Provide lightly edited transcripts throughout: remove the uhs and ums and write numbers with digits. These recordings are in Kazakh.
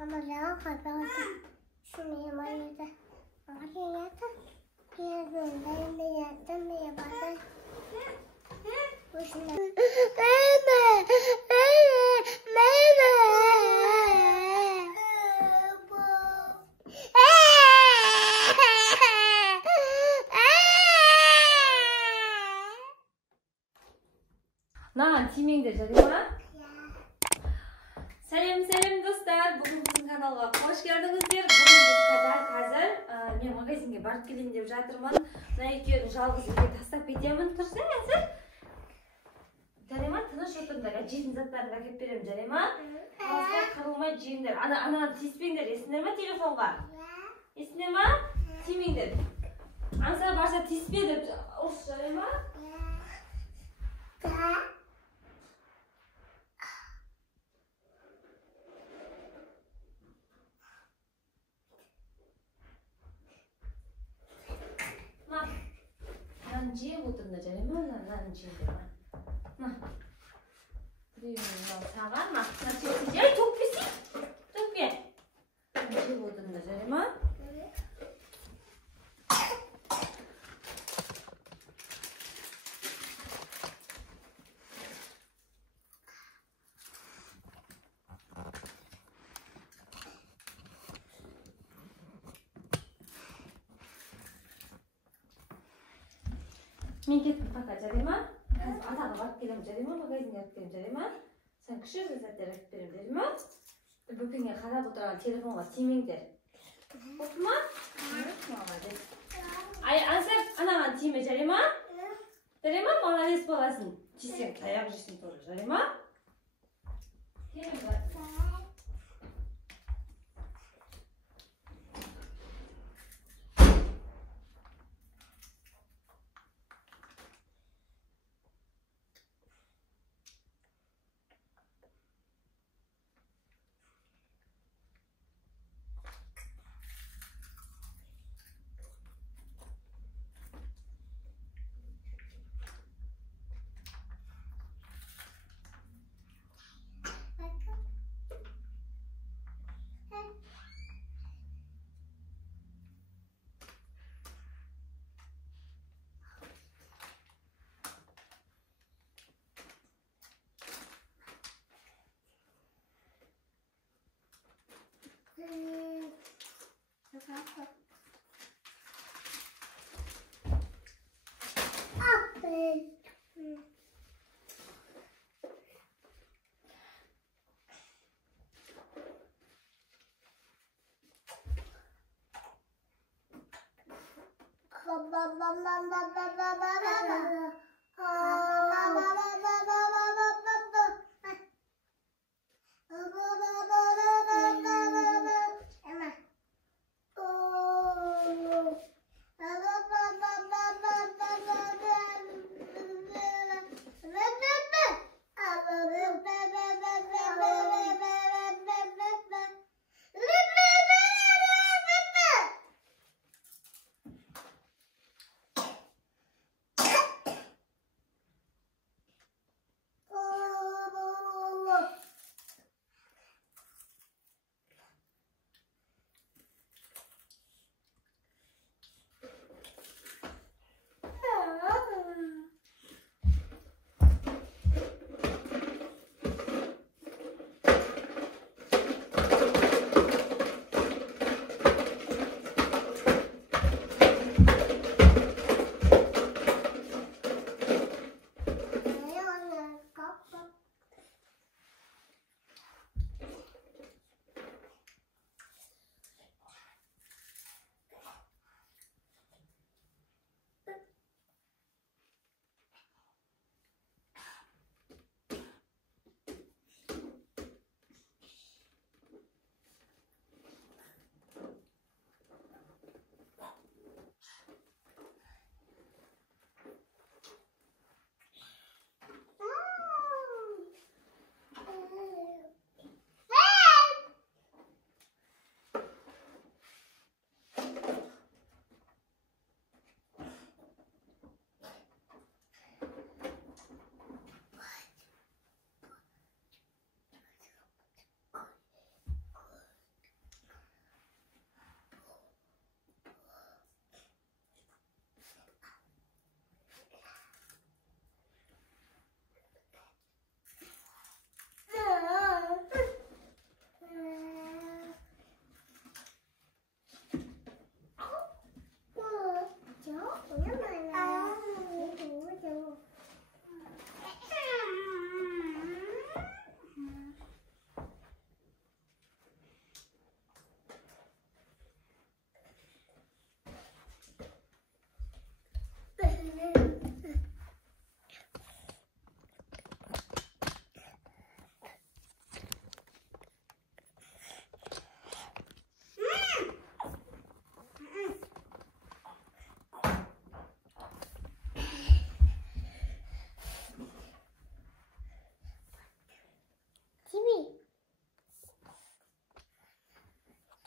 Ama ya kadar şunu yemeğe de. Oraya da yerden yerden yapar. Boşuna. Nağan timingde Jarima. Selam dostlar. Bugün bizim kanalga hoş geldingizler. Bugün kadar hazır. Men magazinge barıp kelin dep жатырмын. Мына экөөнү жалгыз үйгө тастап кетемин. Турсаңыздар. Жарима тыныч отуруңдар. Жейтин заттарды алып берем, Жарима. Алыста кырылмай жеңдер. Анан тиспеңдер, эсиңдер ме телефонго? Эсиңдер ме? Тимеңдер. Аңсар барса тиспе деп. Уф, Жарима. 난 지혜 못 든다 Jarima. 난 지혜. 나. 그리고 사과 막 같이 야, 독피지? 독피. 지혜 못 든다 Jarima. Men ketdim fakat Jarima. Ataga barıp kelem Jarima, magazinge alып келем Jarima. Sen kişi zаттар alып берем Jarima. Böpеңе карап отурган телефонго тиймеңдер. Боппу? Молодец. Ай, Ансар, анаган тийме Жарима. Жарима, молодец боласың. Тийсең, таяк жейсиң тоже Жарима.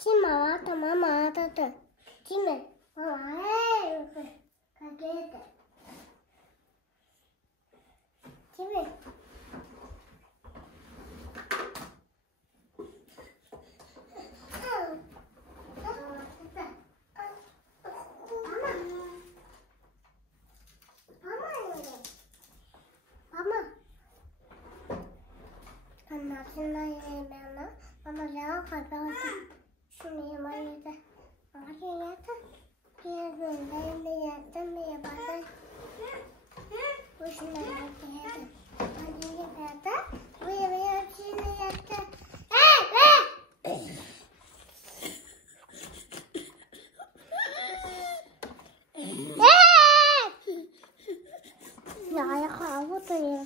Kim ağadı mama ağadı. Kimi? Mama kagede. Kimi? Mama jangan kagak sini mana akhirnya tuh dia gundai lihat ya pada usna lihat akhirnya kata biar sini lihat ya kayak kamu tuh ya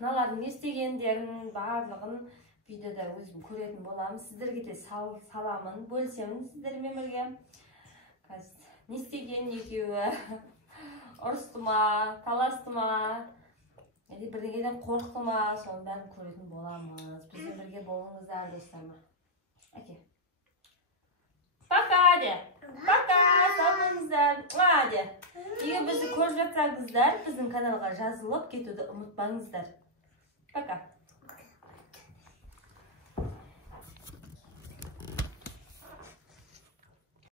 мыналардың не істегендерін барлығын видеода өзім көретін боламын. Сіздерге де саламын, бөлісемін сіздермен бірге. Не істеген екеуі? Ұрысты ма, таласты ма, бірдеңеден қорықты ма, соның бәрін көретін боламыз. Бізбен бірге болыңыздар, достарыма. Әке. Пока де. Пока, сау болыңыздар. Де. Егер бізді көріп жатсаңыздар, біздің каналға жазылып кетуді ұмытпаңыздар. Пока.